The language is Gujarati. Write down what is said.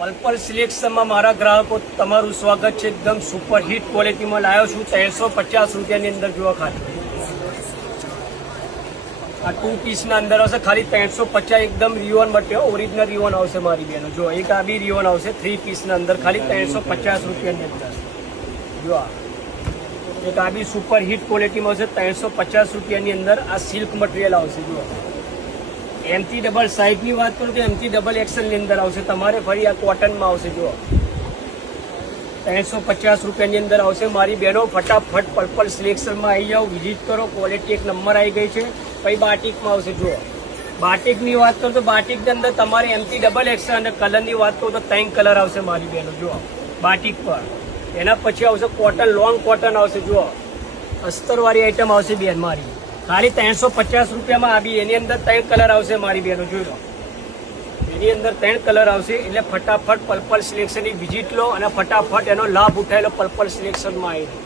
પર્પલ સિલેક્શનમાં મારા ગ્રાહકો તમારું સ્વાગત છે। એકદમ સુપર હિટ ક્વોલિટીમાં લાવ્યો છું। 350 રૂપિયાની અંદર જોવા ખાલી આ 2 પીસના અંદર આવશે ખાલી 350। એકદમ રિયોન મટીરિયલ ઓરિજિનલ રિયોન આવશે મારી બેનો। જો એક આ બી રિયોન આવશે 3 પીસના અંદર ખાલી 350 રૂપિયાની અંદર। જો એક આ બી સુપર હિટ ક્વોલિટીમાં આવશે 350 રૂપિયાની અંદર। આ સિલ્ક મટીરિયલ આવશે। જો એમથી ડબલ સાઇઝની વાત કરું તો એમથી ડબલ એક્સેલની અંદર આવશે તમારે। ફરી આ કોટનમાં આવશે। જો 350 રૂપિયાની અંદર આવશે મારી બહેનો। ફટાફટ પર્પલ સિલેક્શનમાં આવી જાઓ, વિઝિટ કરો। ક્વોલિટી એક નંબર આવી ગઈ છે। પછી બાટિકમાં આવશે। જુઓ બાટિકની વાત કરું તો બાટિકની અંદર તમારે એમથી ડબલ એક્સેલ અને કલરની વાત કરું તો 3 કલર આવશે મારી બહેનો। જુઓ બાટિક પર એના પછી આવશે કોટન, લોંગ કોટન આવશે। જુઓ અસ્તરવાળી આઈટમ આવશે બેન મારી। ખાલી 350 રૂપિયામાં આવી। એની અંદર 3 કલર આવશે મારી બહેનો। જોઈ લો એની અંદર 3 કલર આવશે। એટલે ફટાફટ પર્પલ સિલેક્શનની વિઝિટ લો અને ફટાફટ એનો લાભ ઉઠાવી લો। પર્પલ સિલેક્શનમાં આવી